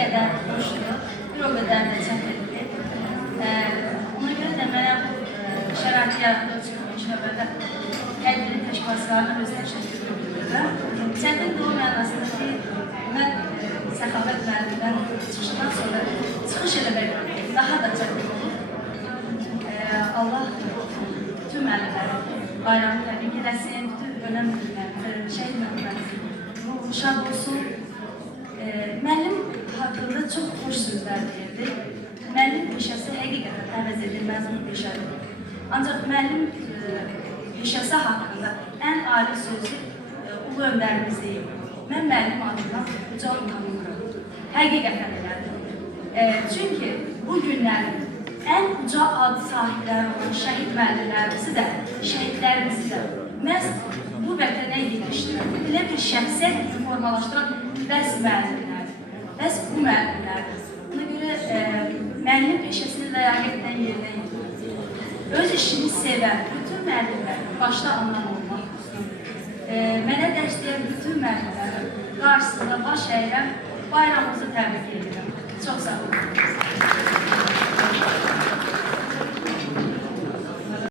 qədər xoşdur, bir o qədər də çətindir. Ona görə də mənə bu şəraiti yaratdığı üçün Şöbədə tədbiri təşkilatçılarına öz təşəkkürümü bildirirəm. Çətin o mənasında ki, mən Səxavət müəllimdən çıxışdan sonra çıxış eləmək daha da çətin olur. Allah bütün müəllimlərin bayramı təbrik eləsin, bütün önəm müəllimlərin, şəhid müəllimlərin ruhu şad olsun. Müəllim haqqında çox xoş sözlər deyirdi. Müəllim peşəsi həqiqətən əvəz edilməz bir peşədir. Ancaq müəllim peşəsi haqqında ən ali sözü Ulu Öndərimiz deyib. Mən müəllim adından uca utanmıram. Həqiqətən elədir. Çünki bu günlərin ən uca ad sahibləri olan şəhid müəllimlərimizi də, şəhidlərimizi də məhz bu vətənə yetişdirən, belə bir şəxsiyyət formalaşdıran bəs müəllimlərdir. Bəs bu müəllimlərdir. Buna görə müəllim peşəsini ləyaqətlə yerinə yetirir. Öz işini sevən bütün müəllimlər, başda anlam olmaq. Mənə dərs deyən bütün müəllimlərin qarşısında baş əyirəm, bayramımızı təbrik edirəm. Çox sağ olun.